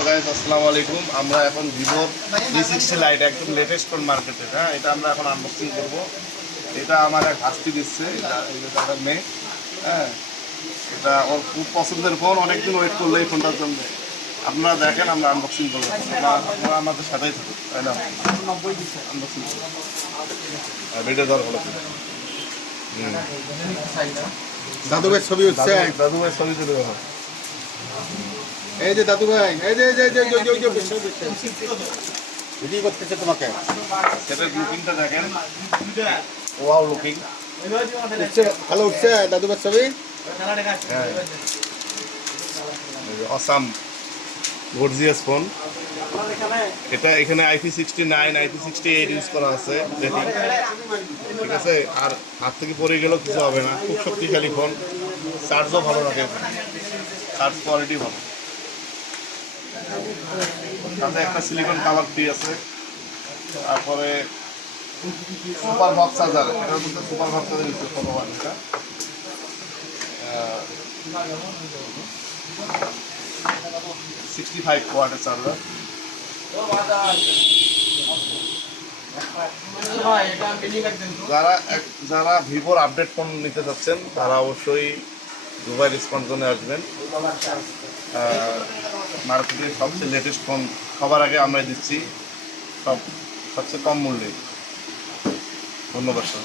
Hello guys, আসসালামু আলাইকুম। আমরা এখন ভিভো V60 লাইট একদম লেটেস্ট ফোন মার্কেটে। হ্যাঁ, এটা আমরা এখন আনবক্সিং করব। এটা আমার এক হাস্তি দিচ্ছে, এই যে তাদের মেয়ে। হ্যাঁ, এটা ওর খুব পছন্দের ফোন, অনেকদিন ওয়েট করলো এই ফোনটার জন্য। আপনারা দেখেন, আমরা আনবক্সিং করবো। আপনারা আমাদের সাথেই থাকুন, তাই না? আনবক্সিং ভিডিও দর হলো। দাদু ভাই ছবি উঠছে, দাদু ভাই ছবি তুলে দেবো। এই যে দাদু ভাই, এই যে ভিডিও করতেছে তোমাকে। সেটার লুকিংটা দেখেন, ওয়াও লুকিং। উঠছে, ভালো উঠছে দাদু ভাই ছবি। Awesome gorgeous phone. এটা এখানে IP69 IP68 ইউজ করা আছে, দেখি। ঠিক আছে, আর হাত থেকে পড়ে গেলেও কিছু হবে না। খুব শক্তিশালী ফোন, চার্জও ভালো রাখে, চার্জ কোয়ালিটি ভালো। সাথে একটা সিলিকন কাভার ফ্রি আছে। তারপরে সুপার বক্স চার্জার, এটার মধ্যে সুপার বক্স চার্জার ইউজ করতে পারবেন। এটা 65 ওয়াটের চার্জার। যারা ভিভোর আপডেট ফোন নিতে চাচ্ছেন তারা অবশ্যই দুবাই রেসপন্স জোনে আসবেন। মার্কেটের সবচেয়ে লেটেস্ট ফোন সবার আগে আমরা দিচ্ছি, সবচেয়ে কম মূল্যে। ধন্যবাদ স্যার।